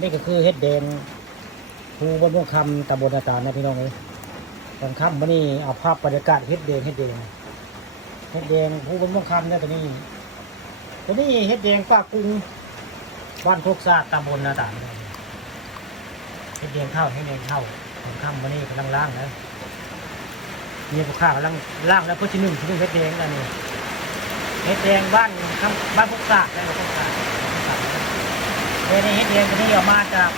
นี่ก็คือเฮ็ดแดงภูบนม่วงคำตำบลนาตาลนะพี่น้องเอ้ยตอนค่ำวันนี้เอาภาพบรรยากาศเฮ็ดแดงเฮ็ดแดงเฮ็ดแดงภูบนม่วงคำเนี่ยตัวนี้ตัวนี้เฮ็ดแดงปากรุงบ้านโคกซากตำบลนาตาลเฮ็ดแดงเข้าเฮ็ดแดงเข้าตอนค่ำวันนี้กำลังล่างนะมีผู้ค้ากำลังล่างแล้วเพื่อที่หนึ่งที่หนึ่งเฮ็ดแดงแล้วนี่เฮ็ดแดงบ้านคำบ้านโคกซากได้โคกซากเดนเฮ็ดเองตัวนี้ออกมาจาก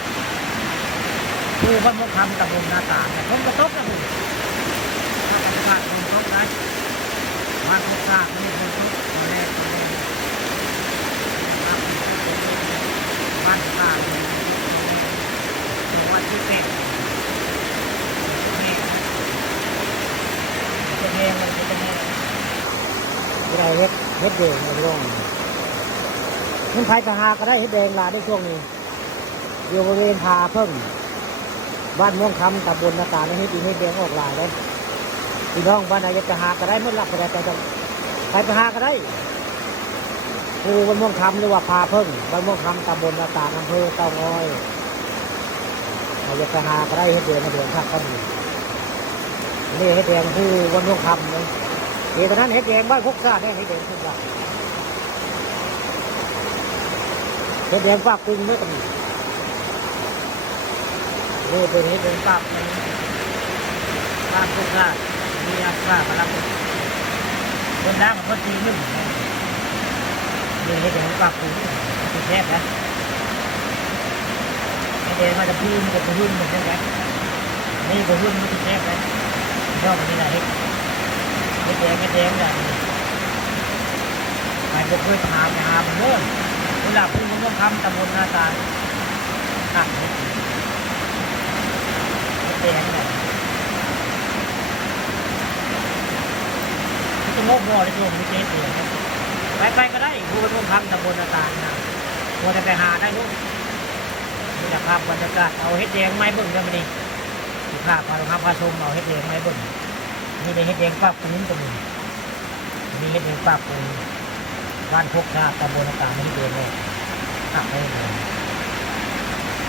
ผู้บรรลุธรรมตำบลนาตาแต่ผมกระทบนะคุณถ้าปฏิบัติผมกระทบนะมาทุกซากนี่ผมกระทบตอนแรกตอนแรกบ้านตาลเนี่ยจังหวัดที่เป็นจะแพงเลยจะแพงเราเฮ็ดเฮ็ดเองเราต้อง มันไผกะหาก็ได้เฮ็ดแดงลาได้ช่วงนี้อยู่บริเวณพาเพิ่งบ้านม่วงคำตำบลนาตาในเฮ็ดอีเฮ็ดแดงออกลายเลยพี่น้องบ้านไหนอยากจะหาก็ได้เมื่อหลับก็ได้แต่จะไปไปหาก็ได้คือบ้านม่วงคำหรือว่าพาเพิ่งบ้านม่วงคำตำบลนาตาอำเภอเต่างอยใครอยากจะหาก็ได้เฮ็ดแดงมาเดือนทักก็มีนี่เฮ็ดแดงคือบ้านม่วงคำเลยเดี๋ยวตอนนั้นเฮ็ดแดงบ้านพกซาเนี่ยเฮ็ดแดงทุกอย่าง เฮ็ดแดงปากปรุงเมื่อกันโอ้เป็นเฮ็ดแดงปากในบ้านพวกข้ามีอาค่ากำลังคนดังกับคนตีหนึ่งนี่เฮ็ดแดงปากปรุงติดแทบนะเฮ็ดแดงมาจะพื้นกับพื้นเหมือนกันนะนี่กับพื้นมันติดแทบนะยอดมันนี่แหละเฮ็ดเฮ็ดแดงเฮ็ดแดงอย่างนี้ใครบ่เคยหาไปหามันเด้อเวลาพูดมันต้องทำตำบลนาตาลหักเนี่ยเป็นยังไงที่จะงกงอในตัวมันเจ๊เองไปไปก็ได้พูดมันต้องทำตำบลนาตาลนะพอจะไปหาได้ลูกนี่แหละภาพบรรยากาศเอาเฮ็ดแดงไม้เบิ่งได้ไหมนี่ภาพพาพาพาชมเอาเฮ็ดแดงไม้เบิ่งนี่เป็นเฮ็ดแดงปากปูนตรงนี้มีเฮ็ดแดงปากปูน บ้านพกชาตำบลต่างๆไม่ได้เดินเลยหักได้เลย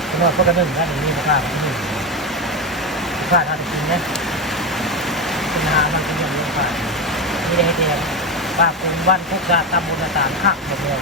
ตำรวจก็กระหนึ่งด้านนี้นะครับหนึ่งข้าทำจริงนะปัญหามันเป็นอย่างนี้ค่ะไม่ได้ให้เดียป้าปูนบ้านพกชาตำบลต่างๆหักหมดเลย